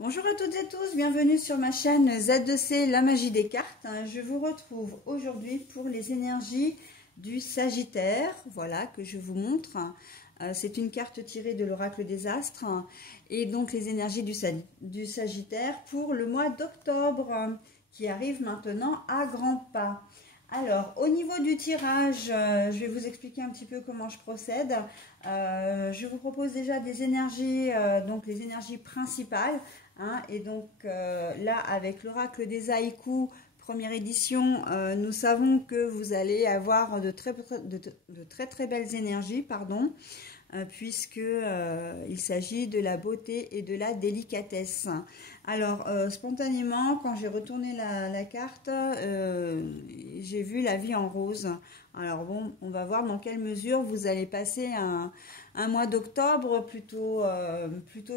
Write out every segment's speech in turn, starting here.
Bonjour à toutes et tous, bienvenue sur ma chaîne Z2C, la magie des cartes. Je vous retrouve aujourd'hui pour les énergies du Sagittaire, voilà, que je vous montre. C'est une carte tirée de l'oracle des astres et donc les énergies du Sagittaire pour le mois d'octobre qui arrive maintenant à grands pas. Alors, au niveau du tirage, je vais vous expliquer un petit peu comment je procède. Je vous propose déjà des énergies, donc les énergies principales. Et donc là, avec l'oracle des haïkus, première édition, nous savons que vous allez avoir de très belles énergies, pardon, puisque il s'agit de la beauté et de la délicatesse. Alors, spontanément, quand j'ai retourné la carte, j'ai vu la vie en rose. Alors bon, on va voir dans quelle mesure vous allez passer un mois d'octobre plutôt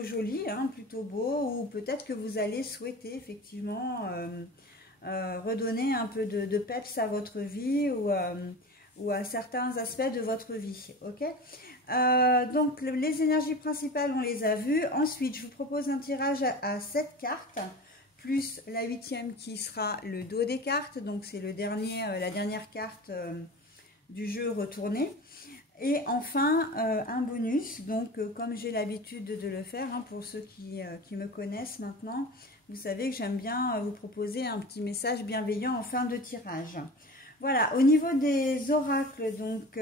joli, plutôt beau, ou peut-être que vous allez souhaiter effectivement redonner un peu de peps à votre vie ou à certains aspects de votre vie, ok? Donc les énergies principales, on les a vues. Ensuite, je vous propose un tirage à 7 cartes, plus la 8e qui sera le dos des cartes. Donc c'est la dernière carte du jeu retourné. Et enfin, un bonus. Donc comme j'ai l'habitude de le faire, pour ceux qui me connaissent maintenant, vous savez que j'aime bien vous proposer un petit message bienveillant en fin de tirage. Voilà, au niveau des oracles, donc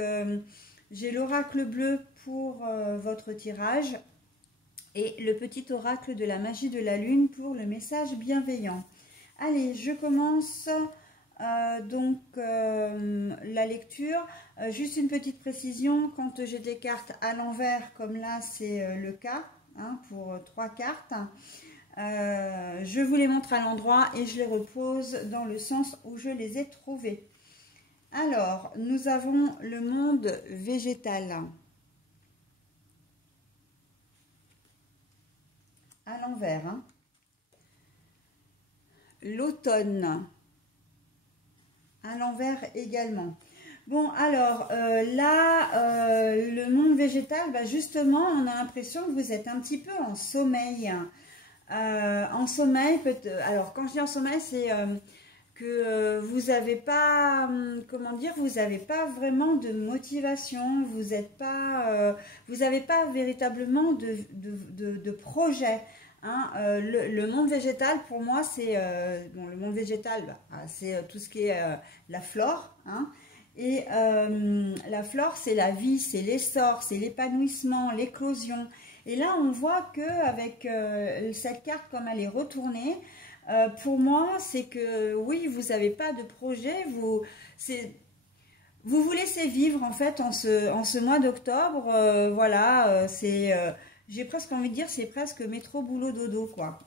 j'ai l'oracle bleu pour votre tirage et le petit oracle de la magie de la lune pour le message bienveillant. Allez, je commence la lecture. Juste une petite précision, quand j'ai des cartes à l'envers, comme là c'est le cas, pour 3 cartes, je vous les montre à l'endroit et je les repose dans le sens où je les ai trouvées. Alors, nous avons le monde végétal. À l'envers. L'automne. À l'envers également. Bon, alors, là, le monde végétal, justement, on a l'impression que vous êtes un petit peu en sommeil. En sommeil, alors, quand je dis en sommeil, c'est... que vous n'avez pas, comment dire, vous n'avez pas vraiment de motivation, vous n'avez pas véritablement de projet. Le monde végétal, pour moi, c'est le monde végétal, c'est tout ce qui est la flore. Et la flore, c'est la vie, c'est l'essor, c'est l'épanouissement, l'éclosion. Et là, on voit que avec cette carte, comme elle est retournée, pour moi, c'est que oui, vous n'avez pas de projet, vous vous laissez vivre en fait en ce mois d'octobre. Voilà, j'ai presque envie de dire, c'est presque métro boulot dodo quoi.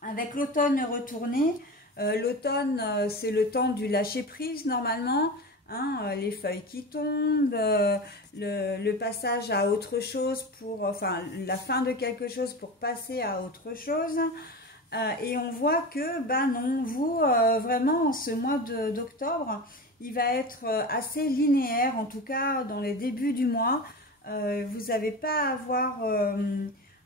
Avec l'automne retourné, l'automne c'est le temps du lâcher prise normalement. Les feuilles qui tombent, le passage à autre chose enfin la fin de quelque chose pour passer à autre chose. Et on voit que, non, vous, vraiment, en ce mois d'octobre, il va être assez linéaire, en tout cas dans les débuts du mois. Vous n'avez pas à avoir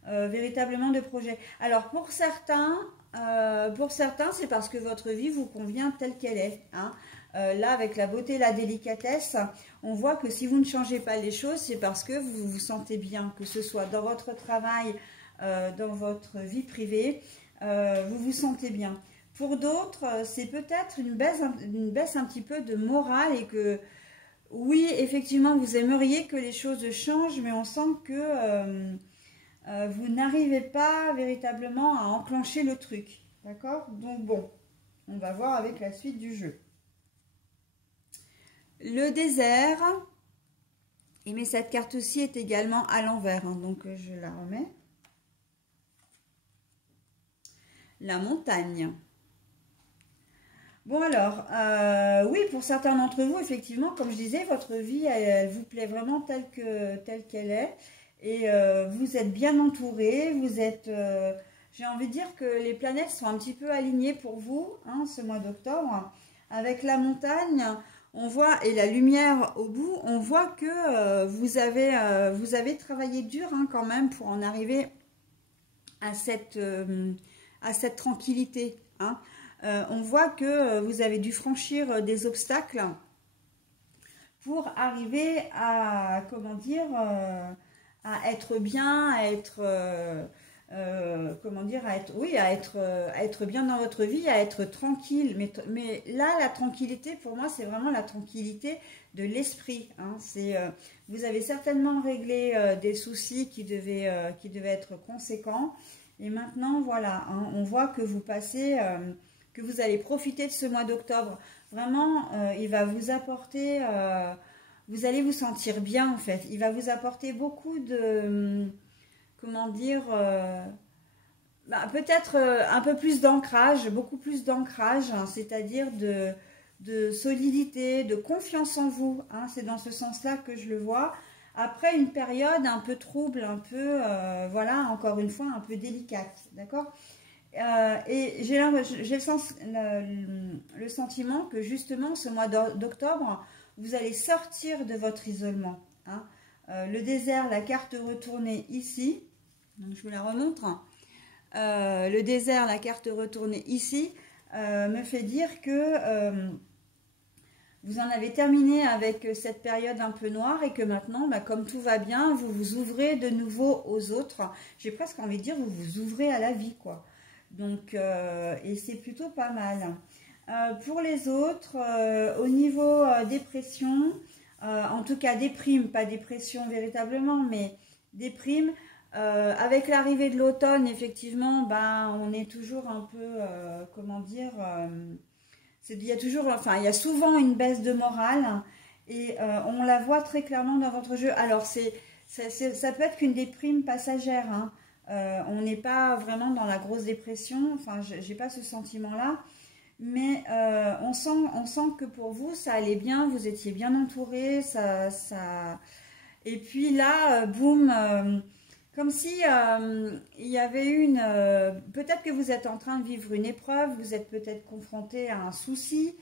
véritablement de projet. Alors, pour certains c'est parce que votre vie vous convient telle qu'elle est. Là, avec la beauté et la délicatesse, on voit que si vous ne changez pas les choses, c'est parce que vous vous sentez bien, que ce soit dans votre travail, dans votre vie privée. Vous vous sentez bien. Pour d'autres, c'est peut-être une baisse un petit peu de morale et que, oui, effectivement, vous aimeriez que les choses changent, mais on sent que vous n'arrivez pas véritablement à enclencher le truc. D'accord? Donc bon, on va voir avec la suite du jeu. Le désert, mais cette carte-ci est également à l'envers, donc je la remets. La montagne. Bon alors, oui, pour certains d'entre vous, effectivement, comme je disais, votre vie, elle vous plaît vraiment telle qu'elle est. Et vous êtes bien entouré, vous êtes... j'ai envie de dire que les planètes sont un petit peu alignées pour vous, ce mois d'octobre. Avec la montagne, on voit, et la lumière au bout, on voit que vous avez travaillé dur quand même pour en arriver à cette tranquillité, hein. On voit que vous avez dû franchir des obstacles pour arriver à, comment dire, à être bien, à être, comment dire, à être, oui, à être bien dans votre vie, à être tranquille. Mais là, la tranquillité, pour moi, c'est vraiment la tranquillité de l'esprit, hein. Vous avez certainement réglé des soucis qui devaient être conséquents. Et maintenant, voilà, hein, on voit que vous passez, que vous allez profiter de ce mois d'octobre. Vraiment, il va vous apporter, vous allez vous sentir bien en fait. Il va vous apporter beaucoup de, comment dire, peut-être un peu plus d'ancrage, beaucoup plus d'ancrage, hein, c'est-à-dire de solidité, de confiance en vous, hein. C'est dans ce sens-là que je le vois. Après une période un peu trouble, un peu, voilà, encore une fois, un peu délicate, d'accord? Et j'ai le sentiment que justement, ce mois d'octobre, vous allez sortir de votre isolement, hein. Le désert, la carte retournée ici, donc je vous la remontre. Le désert, la carte retournée ici, me fait dire que vous en avez terminé avec cette période un peu noire et que maintenant, comme tout va bien, vous vous ouvrez de nouveau aux autres. J'ai presque envie de dire, vous vous ouvrez à la vie, quoi. Donc, et c'est plutôt pas mal. Pour les autres, au niveau dépression, en tout cas déprime, pas dépression véritablement, mais déprime, avec l'arrivée de l'automne, effectivement, on est toujours un peu, comment dire, il y a toujours, enfin, il y a souvent une baisse de morale et on la voit très clairement dans votre jeu. Alors, ça peut être qu'une déprime passagère, hein. On n'est pas vraiment dans la grosse dépression, enfin, j'ai pas ce sentiment-là. Mais on sent que pour vous, ça allait bien, vous étiez bien entouré, et puis là, boum, comme si il y avait une... peut-être que vous êtes en train de vivre une épreuve, vous êtes peut-être confronté à un souci,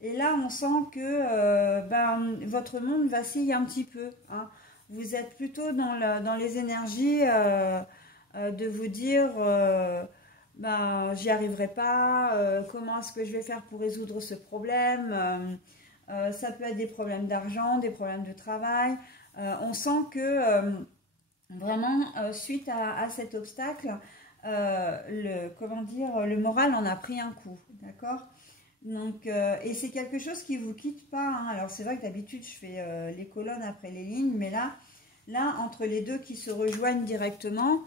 et là, on sent que votre monde vacille un petit peu, hein. Vous êtes plutôt dans les énergies de vous dire... j'y arriverai pas, comment est-ce que je vais faire pour résoudre ce problème, ça peut être des problèmes d'argent, des problèmes de travail, on sent que vraiment suite à cet obstacle, le moral en a pris un coup, d'accord? Donc, et c'est quelque chose qui vous quitte pas, hein. Alors c'est vrai que d'habitude je fais les colonnes après les lignes, mais là entre les deux qui se rejoignent directement,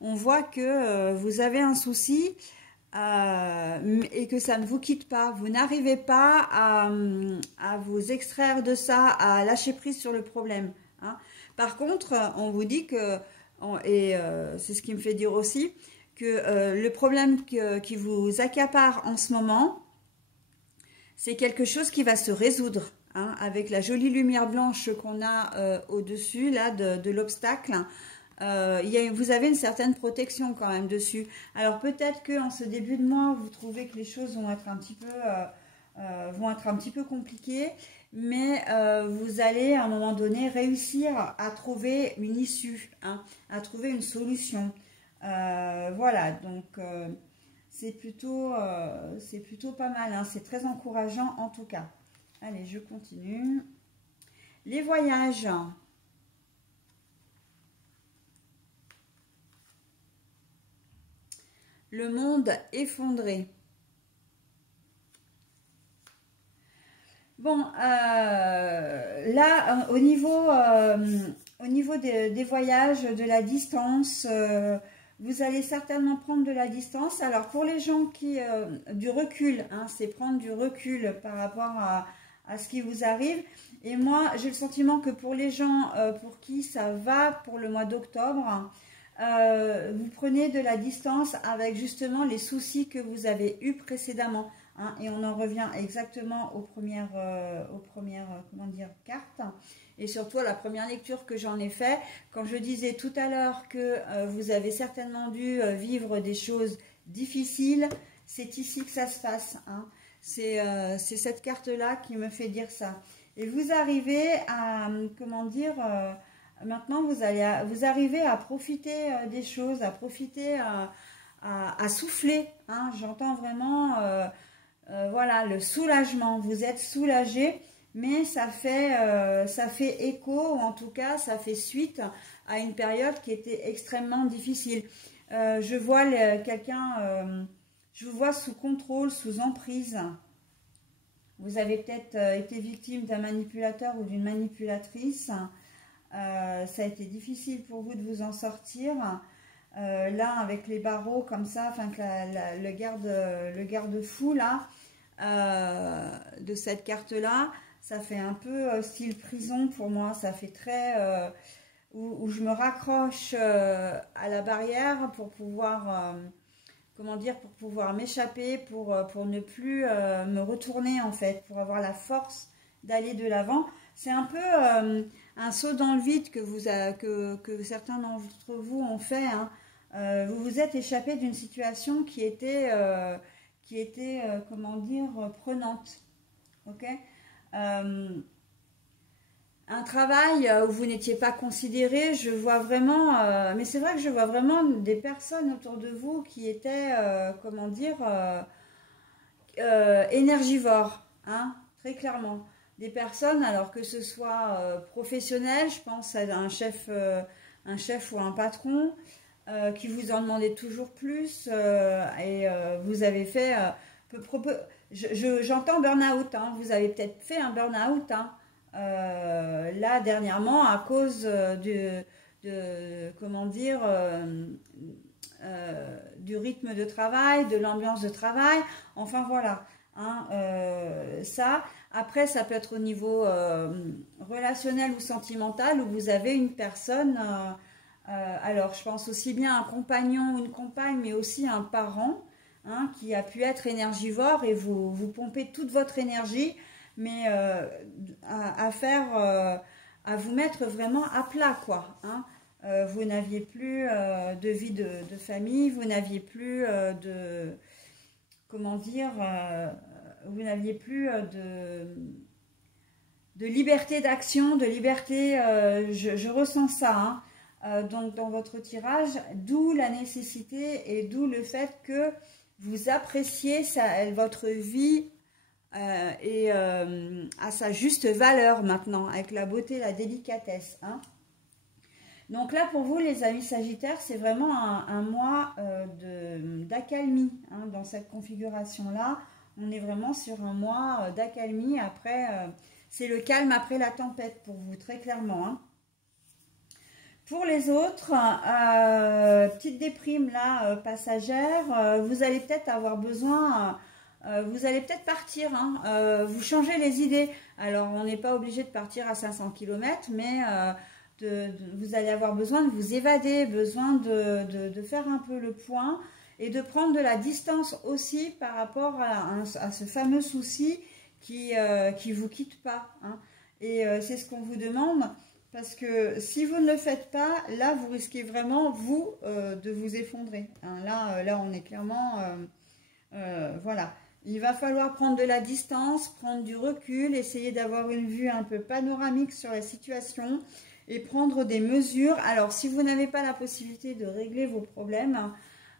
on voit que vous avez un souci et que ça ne vous quitte pas. Vous n'arrivez pas à vous extraire de ça, à lâcher prise sur le problème, hein. Par contre, on vous dit que, et c'est ce qui me fait dire aussi, que le problème qui vous accapare en ce moment, c'est quelque chose qui va se résoudre, hein, avec la jolie lumière blanche qu'on a au-dessus là de l'obstacle. Vous avez une certaine protection quand même dessus. Alors peut-être qu'en ce début de mois, vous trouvez que les choses vont être un petit peu compliquées, mais vous allez à un moment donné réussir à trouver une issue, hein, à trouver une solution. Voilà, donc c'est plutôt pas mal, hein, c'est très encourageant en tout cas. Allez, je continue. Les voyages. Le monde effondré. Bon, là, au niveau des voyages, de la distance, vous allez certainement prendre de la distance. Alors, pour les gens qui... du recul, hein, c'est prendre du recul par rapport à ce qui vous arrive. Et moi, j'ai le sentiment que pour les gens pour qui ça va pour le mois d'octobre... vous prenez de la distance avec justement les soucis que vous avez eus précédemment, hein, et on en revient exactement aux premières comment dire, cartes, et surtout à la première lecture que j'en ai fait, quand je disais tout à l'heure que vous avez certainement dû vivre des choses difficiles. C'est ici que ça se passe, hein. C'est cette carte là qui me fait dire ça, et vous arrivez à comment dire, Maintenant, vous arrivez à profiter des choses, à profiter, à souffler. Hein. J'entends vraiment, voilà, le soulagement. Vous êtes soulagé, mais ça fait écho, ou en tout cas, ça fait suite à une période qui était extrêmement difficile. Je vois quelqu'un, je vous vois sous contrôle, sous emprise. Vous avez peut-être été victime d'un manipulateur ou d'une manipulatrice. Ça a été difficile pour vous de vous en sortir. Là, avec les barreaux comme ça, enfin que le garde-fou là, de cette carte-là, ça fait un peu style prison pour moi. Ça fait très où je me raccroche à la barrière pour pouvoir, comment dire, pour pouvoir m'échapper, pour ne plus me retourner en fait, pour avoir la force d'aller de l'avant. C'est un peu un saut dans le vide que certains d'entre vous ont fait. Hein. Vous vous êtes échappé d'une situation qui était comment dire, prenante. Ok. Un travail où vous n'étiez pas considéré, je vois vraiment, mais c'est vrai que je vois vraiment des personnes autour de vous qui étaient, comment dire, énergivores, hein, très clairement. Des personnes, alors que ce soit professionnel, je pense à un chef ou un patron qui vous en demandait toujours plus et vous avez fait, j'entends burn-out, hein, vous avez peut-être fait un burn-out, hein, là dernièrement à cause comment dire, du rythme de travail, de l'ambiance de travail, enfin voilà, hein, ça. Après, ça peut être au niveau relationnel ou sentimental où vous avez une personne, alors je pense aussi bien un compagnon ou une compagne, mais aussi un parent, hein, qui a pu être énergivore et vous pompez toute votre énergie, mais à faire, à vous mettre vraiment à plat, quoi. Hein. Vous n'aviez plus de vie de famille, vous n'aviez plus de, comment dire, vous n'aviez plus de liberté d'action, de liberté, je ressens ça, hein. Donc dans votre tirage, d'où la nécessité et d'où le fait que vous appréciez votre vie et à sa juste valeur maintenant, avec la beauté, la délicatesse. Hein. Donc là, pour vous, les amis Sagittaires, c'est vraiment un mois d'accalmie, hein, dans cette configuration-là. On est vraiment sur un mois d'accalmie. Après, c'est le calme après la tempête pour vous, très clairement. Hein. Pour les autres, petite déprime là, passagère, vous allez peut-être avoir besoin, vous allez peut-être partir, hein, vous changez les idées. Alors, on n'est pas obligé de partir à 500 km, mais vous allez avoir besoin de vous évader, besoin de faire un peu le point et de prendre de la distance aussi par rapport à ce fameux souci qui vous quitte pas. Hein. Et c'est ce qu'on vous demande. Parce que si vous ne le faites pas, là, vous risquez vraiment, vous, de vous effondrer. Hein, là, on est clairement... voilà. Il va falloir prendre de la distance, prendre du recul, essayer d'avoir une vue un peu panoramique sur la situation et prendre des mesures. Alors, si vous n'avez pas la possibilité de régler vos problèmes,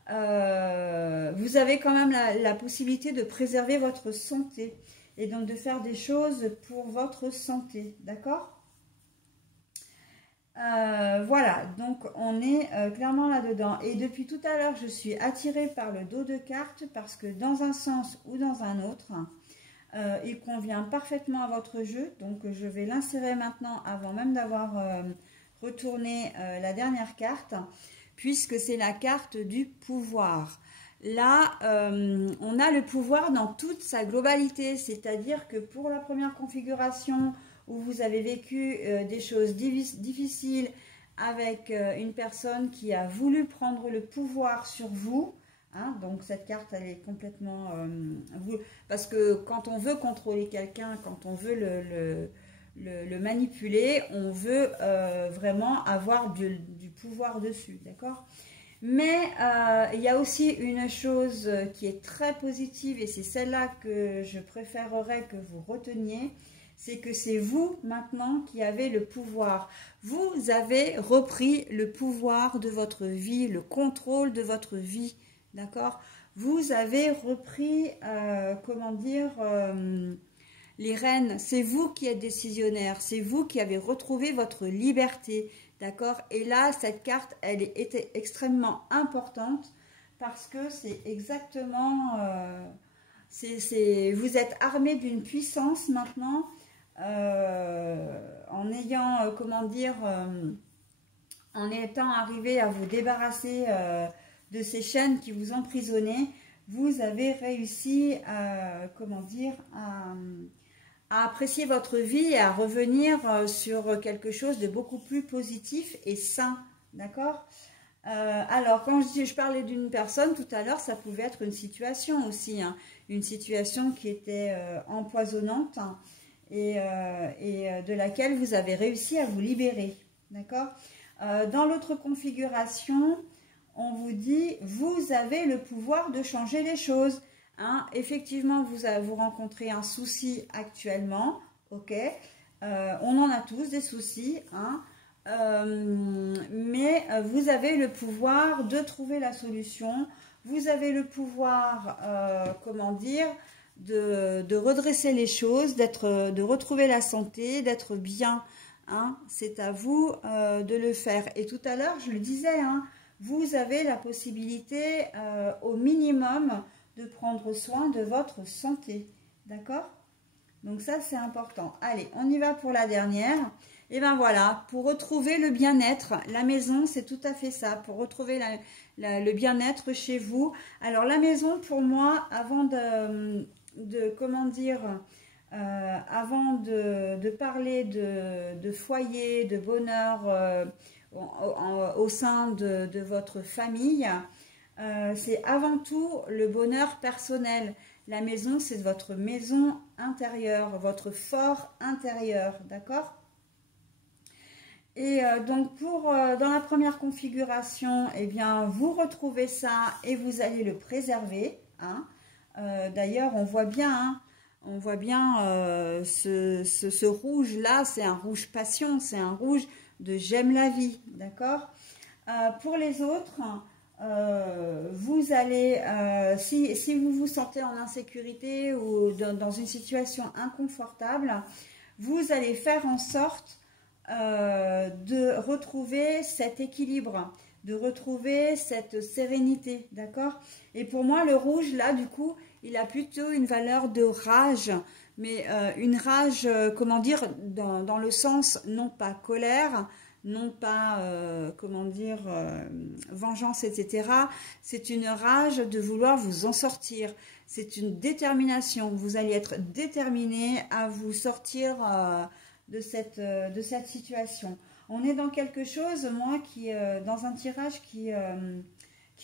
vous avez quand même la possibilité de préserver votre santé et donc de faire des choses pour votre santé. D'accord ? Voilà, donc on est clairement là-dedans. Et depuis tout à l'heure, je suis attirée par le dos de cartes parce que dans un sens ou dans un autre, il convient parfaitement à votre jeu. Donc je vais l'insérer maintenant avant même d'avoir retourné la dernière carte, puisque c'est la carte du pouvoir. Là, on a le pouvoir dans toute sa globalité, c'est-à-dire que pour la première configuration, où vous avez vécu des choses difficiles avec une personne qui a voulu prendre le pouvoir sur vous. Hein, donc cette carte, elle est complètement... parce que quand on veut contrôler quelqu'un, quand on veut le manipuler, on veut vraiment avoir du pouvoir dessus, d'accord ? Mais il y a aussi une chose qui est très positive, et c'est celle-là que je préférerais que vous reteniez, c'est que c'est vous maintenant qui avez le pouvoir. Vous avez repris le pouvoir de votre vie, le contrôle de votre vie, d'accord? Vous avez repris, comment dire, les rênes. C'est vous qui êtes décisionnaire, c'est vous qui avez retrouvé votre liberté, d'accord? Et là, cette carte, elle était extrêmement importante parce que c'est exactement... vous êtes armé d'une puissance maintenant, en ayant, comment dire, en étant arrivé à vous débarrasser de ces chaînes qui vous emprisonnaient, vous avez réussi à, comment dire, à apprécier votre vie et à revenir sur quelque chose de beaucoup plus positif et sain, d'accord? Alors, quand je parlais d'une personne tout à l'heure, ça pouvait être une situation aussi, hein, une situation qui était empoisonnante, hein, et de laquelle vous avez réussi à vous libérer, d'accord? Dans l'autre configuration, on vous dit, vous avez le pouvoir de changer les choses. Hein. Effectivement, vous rencontrez un souci actuellement, ok? On en a tous des soucis, hein? Mais vous avez le pouvoir de trouver la solution, vous avez le pouvoir, comment dire, de redresser les choses, de retrouver la santé, d'être bien, hein. C'est à vous de le faire. Et tout à l'heure, je le disais, hein, vous avez la possibilité au minimum de prendre soin de votre santé, d'accord? Donc ça, c'est important. Allez, on y va pour la dernière. Et ben voilà, pour retrouver le bien-être, la maison, c'est tout à fait ça, pour retrouver le bien-être chez vous. Alors la maison, pour moi, avant comment dire, avant de parler de foyer, de bonheur au sein de votre famille, c'est avant tout le bonheur personnel. La maison, c'est votre maison intérieure, votre fort intérieur, d'accord? Et donc dans la première configuration, eh bien, vous retrouvez ça et vous allez le préserver, hein. D'ailleurs, on voit bien ce rouge-là, c'est un rouge passion, c'est un rouge de j'aime la vie, d'accord? Pour les autres, vous allez, si vous vous sentez en insécurité ou dans une situation inconfortable, vous allez faire en sorte de retrouver cet équilibre, de retrouver cette sérénité, d'accord? Et pour moi, le rouge, là, du coup, il a plutôt une valeur de rage, mais une rage, comment dire, dans le sens, non pas colère, non pas, comment dire, vengeance, etc. C'est une rage de vouloir vous en sortir. C'est une détermination. Vous allez être déterminé à vous sortir de cette situation. On est dans quelque chose, moi, dans un tirage qui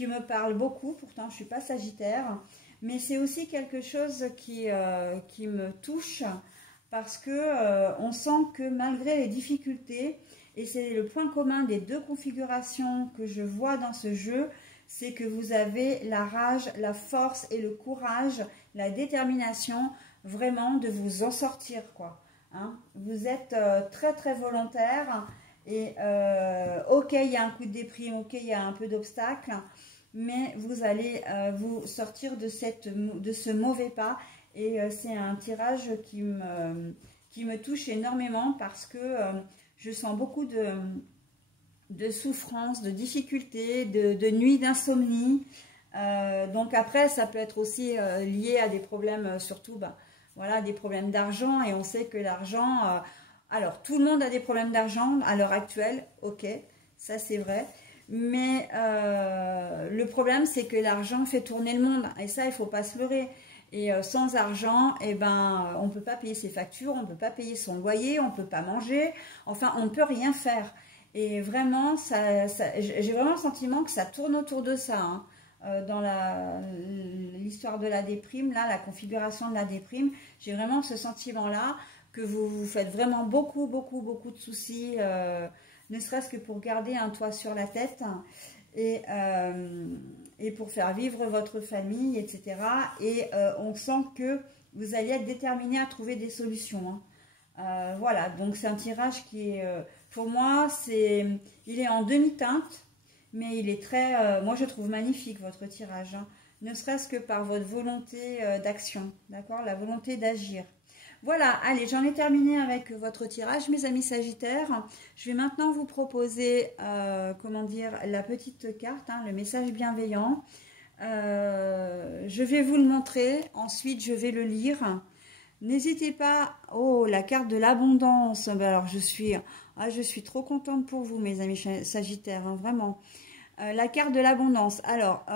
me parle beaucoup. Pourtant, je ne suis pas Sagittaire. Mais c'est aussi quelque chose qui me touche parce que on sent que malgré les difficultés, et c'est le point commun des deux configurations que je vois dans ce jeu, c'est que vous avez la rage, la force et le courage, la détermination vraiment de vous en sortir, quoi. Hein? Vous êtes très très volontaire et ok, il y a un coup de déprime, ok, il y a un peu d'obstacles, mais vous allez vous sortir de ce mauvais pas. Et c'est un tirage qui me touche énormément parce que je sens beaucoup de souffrance, de difficultés, de nuits d'insomnie. Donc après, ça peut être aussi lié à des problèmes, surtout voilà, des problèmes d'argent. Et on sait que l'argent, alors tout le monde a des problèmes d'argent à l'heure actuelle, ok, ça c'est vrai. Mais le problème, c'est que l'argent fait tourner le monde. Et ça, il ne faut pas se leurrer. Et sans argent, eh ben, on ne peut pas payer ses factures, on ne peut pas payer son loyer, on ne peut pas manger. Enfin, on ne peut rien faire. Et vraiment, j'ai vraiment le sentiment que ça tourne autour de ça. Hein. Dans l'histoire de la déprime, là, la configuration de la déprime, j'ai vraiment ce sentiment-là que vous vous faites vraiment beaucoup de soucis, ne serait-ce que pour garder un toit sur la tête et pour faire vivre votre famille, etc. Et on sent que vous allez être déterminé à trouver des solutions. Hein. Voilà, donc c'est un tirage qui est, pour moi, il est en demi-teinte, mais il est très, moi je trouve magnifique votre tirage, hein, ne serait-ce que par votre volonté d'action, d'accord, la volonté d'agir. Voilà, allez, j'en ai terminé avec votre tirage, mes amis Sagittaires. Je vais maintenant vous proposer, comment dire, la petite carte, hein, le message bienveillant. Je vais vous le montrer, ensuite je vais le lire. N'hésitez pas, oh, la carte de l'abondance. Ben alors je suis trop contente pour vous, mes amis Sagittaires, hein, vraiment. La carte de l'abondance. Alors,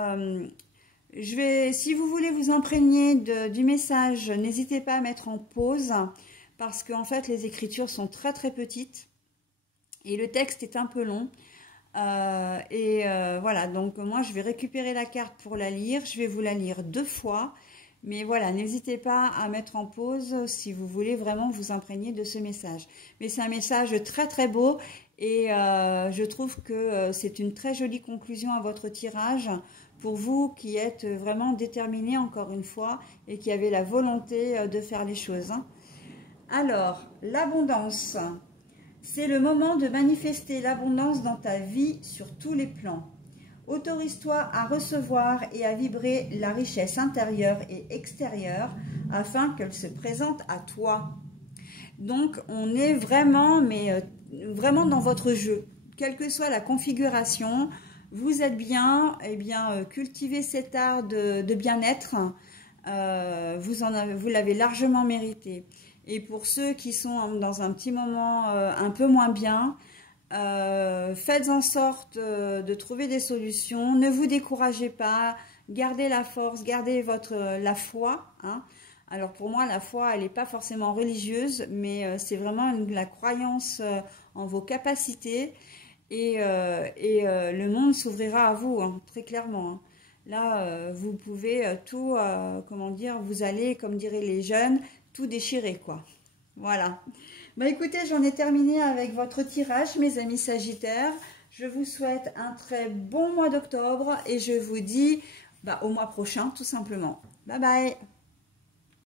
si vous voulez vous imprégner du message, n'hésitez pas à mettre en pause parce qu'en fait les écritures sont très très petites et le texte est un peu long. Voilà, donc moi je vais récupérer la carte pour la lire. Je vais vous la lire 2 fois. Mais voilà, n'hésitez pas à mettre en pause si vous voulez vraiment vous imprégner de ce message. Mais c'est un message très très beau et je trouve que c'est une très jolie conclusion à votre tirage pour vous qui êtes vraiment déterminés encore une fois et qui avez la volonté de faire les choses, hein. Alors, l'abondance, c'est le moment de manifester l'abondance dans ta vie sur tous les plans. Autorise-toi à recevoir et à vibrer la richesse intérieure et extérieure afin qu'elle se présente à toi. Donc, on est vraiment, vraiment dans votre jeu. Quelle que soit la configuration, vous êtes bien, eh bien, cultivez cet art de bien-être. Vous l'avez largement mérité. Et pour ceux qui sont dans un petit moment un peu moins bien, faites en sorte de trouver des solutions, ne vous découragez pas, gardez la force, gardez la foi, hein. Alors pour moi la foi elle n'est pas forcément religieuse, mais c'est vraiment la croyance en vos capacités et le monde s'ouvrira à vous, hein, très clairement, hein. Là vous pouvez tout, comment dire, vous allez, comme diraient les jeunes, tout déchirer quoi, voilà. Bah écoutez, j'en ai terminé avec votre tirage, mes amis Sagittaires. Je vous souhaite un très bon mois d'octobre et je vous dis au mois prochain, tout simplement. Bye bye!